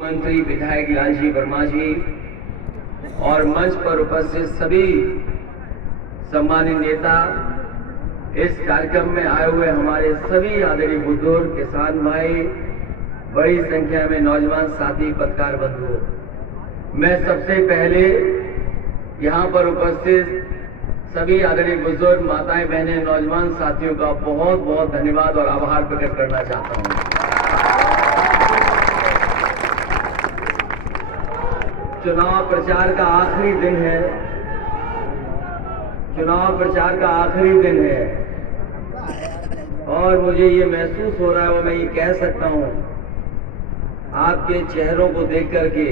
मंत्री विधायक लालजी वर्मा जी और मंच पर उपस्थित सभी सम्मानित नेता, इस कार्यक्रम में आए हुए हमारे सभी आदरणीय बुजुर्ग, किसान भाई, बड़ी संख्या में नौजवान साथी, पत्रकार बंधुओं, मैं सबसे पहले यहां पर उपस्थित सभी आदरणीय बुजुर्ग, माताएं, बहनें, नौजवान साथियों का बहुत बहुत धन्यवाद और आभार प्रकट करना चाहता हूं। चुनाव प्रचार का आखिरी दिन है, चुनाव प्रचार का आखिरी दिन है और मुझे ये महसूस हो रहा है और मैं ये कह सकता हूं आपके चेहरों को देख करके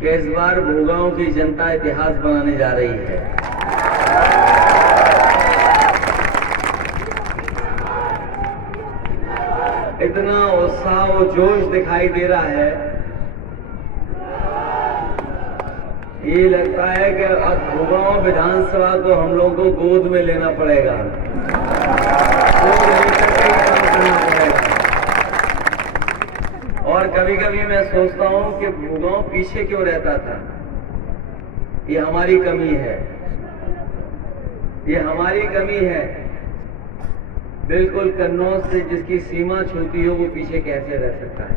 कि इस बार भूगांव की जनता इतिहास बनाने जा रही है। इतना उत्साह और जोश दिखाई दे रहा है, ये लगता है कि अब भूगांव विधानसभा को हम लोगों को गोद में लेना पड़ेगा, गोद लेकर के ही काम करना पड़ेगा। और कभी कभी मैं सोचता हूं कि भूगांव पीछे क्यों रहता था। ये हमारी कमी है, ये हमारी कमी है। बिल्कुल कन्नौज से जिसकी सीमा छूती हो वो पीछे कैसे रह सकता है।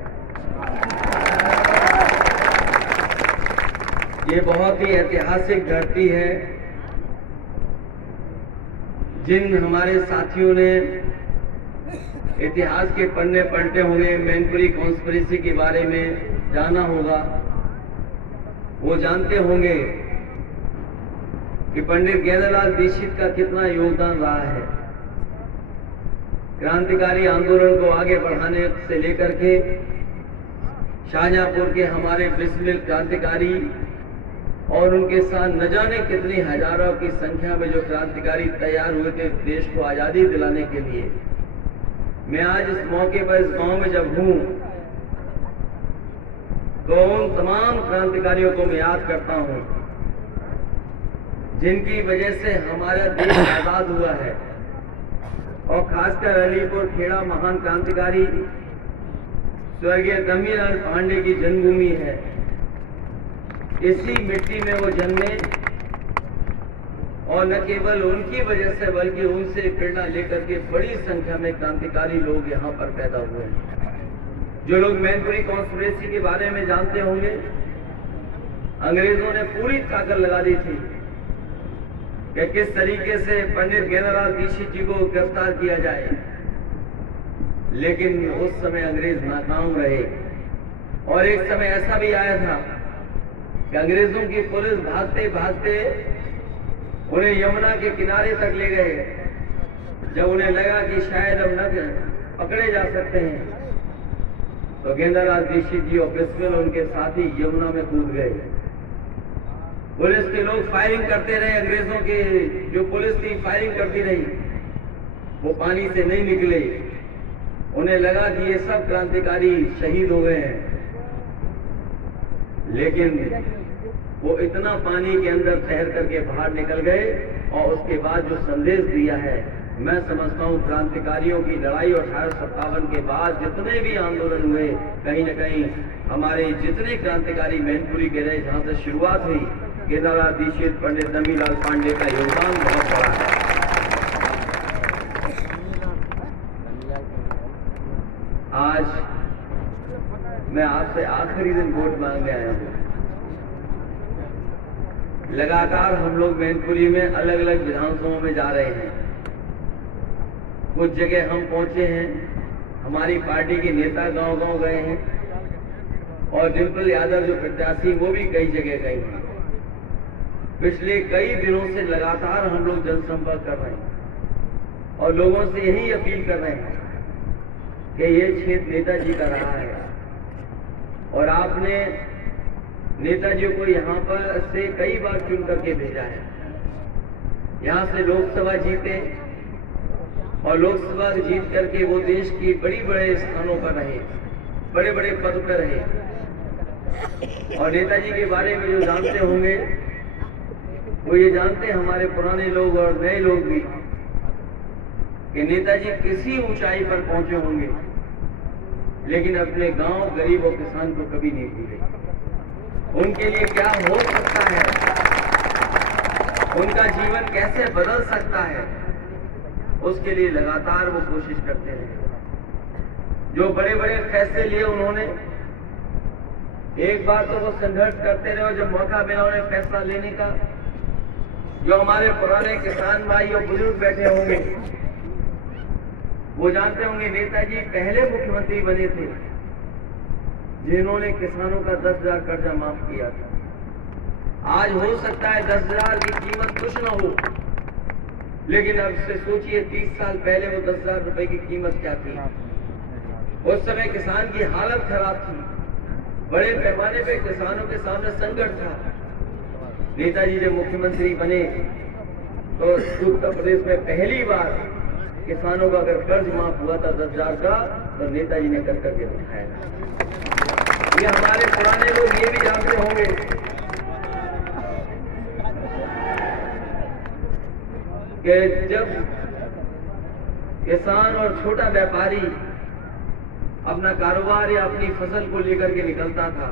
ये बहुत ही ऐतिहासिक धरती है। जिन हमारे साथियों ने इतिहास के पन्ने पलटे होंगे, मैनपुरी कॉन्स्पिरेसी के बारे में जाना होगा, वो जानते होंगे कि पंडित गेंदालाल दीक्षित का कितना योगदान रहा है क्रांतिकारी आंदोलन को आगे बढ़ाने से लेकर के शाहजहांपुर के हमारे बिस्मिल क्रांतिकारी और उनके साथ न जाने कितनी हजारों की संख्या में जो क्रांतिकारी तैयार हुए थे देश को आजादी दिलाने के लिए। मैं आज इस मौके पर इस गांव में जब हूं तो उन तमाम क्रांतिकारियों को मैं याद करता हूं जिनकी वजह से हमारा देश आजाद हुआ है। और खासकर अलीपुर खेड़ा महान क्रांतिकारी स्वर्गीय दमीलाल पांडे की जन्मभूमि है। इसी मिट्टी में वो जन्मे और न केवल उनकी वजह से बल्कि उनसे प्रेरणा लेकर के बड़ी संख्या में क्रांतिकारी लोग यहाँ पर पैदा हुए हैं। जो लोग मैनपुरी कॉन्स्पिरेसी के बारे में जानते होंगे, अंग्रेजों ने पूरी ताकत लगा दी थी कि किस तरीके से पंडित गेंदालाल दीक्षित जी को गिरफ्तार किया जाए, लेकिन उस समय अंग्रेज नाकाम रहे। और एक समय ऐसा भी आया था कि अंग्रेजों की पुलिस भागते भागते उन्हें यमुना के किनारे तक ले गए। जब उन्हें लगा कि शायद अब न पकड़े जा सकते हैं तो गेंदालाल दीक्षित जी और बिस्मिल उनके साथी यमुना में कूद गए। पुलिस के लोग फायरिंग करते रहे, अंग्रेजों की जो पुलिस थी फायरिंग करती रही, वो पानी से नहीं निकले। उन्हें लगा कि ये सब क्रांतिकारी शहीद हो गए हैं, लेकिन वो इतना पानी के अंदर तैर करके बाहर निकल गए। और उसके बाद जो संदेश दिया है, मैं समझता हूँ क्रांतिकारियों की लड़ाई और 1857 के बाद जितने भी आंदोलन हुए, कहीं न कहीं हमारे जितने क्रांतिकारी मैनपुरी के रहे, जहाँ से शुरुआत हुई, गेंदालाल दीक्षित, पंडित दमीलाल पांडे का योगदान बहुत बड़ा है। आज मैं आपसे आखिरी दिन वोट मांगने आया हूं। लगातार हम लोग मैनपुरी में अलग अलग विधानसभाओं में जा रहे हैं। कुछ जगह हम पहुंचे हैं, हमारी पार्टी के नेता गांव गांव गए हैं और डिम्पल यादव जो प्रत्याशी वो भी कई जगह गए हैं। पिछले कई दिनों से लगातार हम लोग जनसंपर्क कर रहे हैं और लोगों से यही अपील कर रहे हैं कि ये क्षेत्र नेताजी का रहा है और आपने नेताजी को यहाँ पर से कई बार चुन करके भेजा है। यहाँ से लोकसभा जीते और लोकसभा जीत करके वो देश की बड़ी बड़े स्थानों पर रहे, बड़े बड़े पद पर रहे। और नेताजी के बारे में जो जानते होंगे वो ये जानते हैं, हमारे पुराने लोग और नए लोग भी, कि नेताजी किसी ऊंचाई पर पहुंचे होंगे लेकिन अपने गांव गरीब और किसान को कभी नहीं भूले। उनके लिए क्या हो सकता है, उनका जीवन कैसे बदल सकता है, उसके लिए लगातार वो कोशिश करते रहे। जो बड़े बड़े फैसले लिए उन्होंने, एक बार तो वो संघर्ष करते रहे और जब मौका मिला उन्हें फैसला लेने का, जो हमारे पुराने किसान भाई और बुजुर्ग बैठे होंगे वो जानते होंगे नेताजी पहले मुख्यमंत्री बने थे जिन्होंने किसानों का 10,000 कर्जा माफ किया था। आज हो सकता है 10,000 की कीमत कुछ ना हो, लेकिन अब से सोचिए 30 साल पहले वो 10,000 रुपए की कीमत क्या थी। उस समय किसान की हालत खराब थी, बड़े पैमाने पे किसानों के सामने संकट था। नेताजी जब मुख्यमंत्री बने तो उत्तर प्रदेश में पहली बार किसानों का अगर कर्ज माफ हुआ था 10,000 का, तो नेताजी ने कर करके दिखाया। ये हमारे पुराने लोग ये भी जानते होंगे कि जब किसान और छोटा व्यापारी अपना कारोबार या अपनी फसल को लेकर के निकलता था